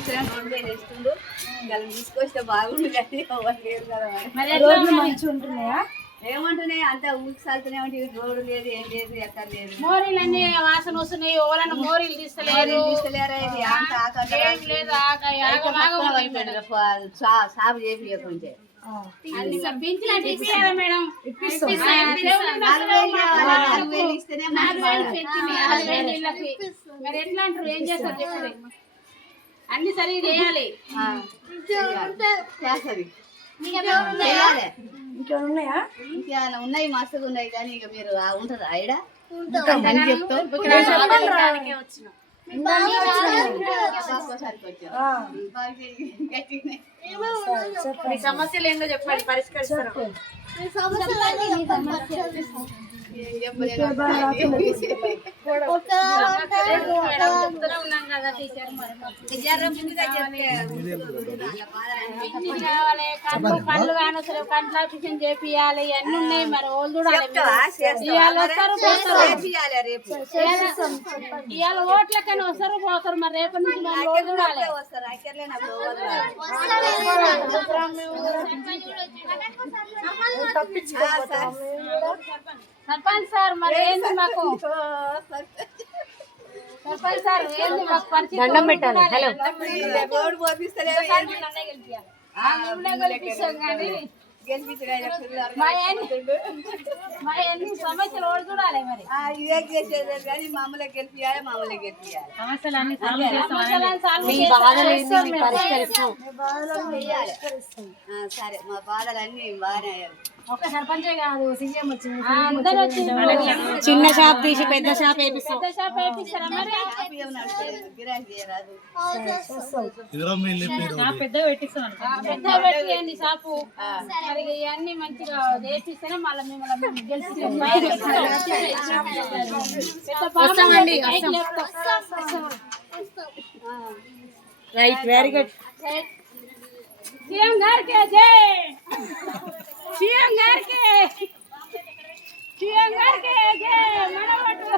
ఇచ్చినా 2000 ఇస్తుండు. వాళ్ళు తీసుకొస్తే బాగుండు కానీ ఎవరు లేరు కదా మరి. రోడ్లు మంచిగా ఉంటున్నాయా? ఏమంటున్నాయి అంత ఊసాలుతూనే ఉంటాయి. రోడ్డు లేదు, ఏం లేదు, ఎక్కడ లేదు. మోరీలు అన్ని వాసన వస్తున్నాయి. ఎవరన్నా మోరీలు తీస్తలేరు. ఇది అంత ఏం లేదు. సాగు చేపియకుంటే మేడం ఇస్తేనే మరి ఎట్లా అంటారు? ఏం చేస్తారు చెప్పండి. అన్ని సరిగ్గా చేయాలి. చేస్తుంది. ఇంకా ఉన్నాయా? ఇంకా ఉన్నాయి, మస్తుగా ఉన్నాయి. కానీ ఇక మీరు ఉంటారు ఆవిడ సమస్యలు ఏంటో చెప్పండి, పరిష్కరిస్తారు. ఉన్నాం కదా టీచర్. పండ్లు కానొస్తారు, కంట్ల ఆపరేషన్ చేపియాలి, అన్ని ఉన్నాయి. మరి వాళ్ళు చూడాలి. ఇవాళ వస్తారు పోతారు. ఇవాళ ఓట్లకని వస్తారు పోతారు. మరి రేపటి నుంచి మనం చూడాలి. సర్పంచ్ సార్ మరి ఏంది మాకు? సర్పంచ్ సార్ ఏంది మాకు పరిచయం? దండం పెట్టాలి. హలో గెలిపిస్తాం కానీ మా ఎన్ని సమస్యలు ఓడి చూడాలి. మరి ఇదే చేసేది కానీ మామూలుగా గెలిపియాలి, మామూలుగా గెలిపియాలి. సరే, మా బాధలన్నీ బాగానే. ఒక సర్పంచే కాదు, సీఎం వచ్చింది. చిన్న షాప్ తీసి పెద్ద షాప్ వేపిస్తాం. పెద్ద షాప్ వేపిస్తారా? మరి గిరాకీ చేయరాదు. పెద్ద పెట్టియండి షాపు. మరి ఇవన్నీ మంచిగా వేపిస్తేనే మళ్ళీ మిమ్మల్ని గెలిపిస్తాం. Right, very good. సీఎం గారికి జై. సీఎం గారికి జై. మన ఓటు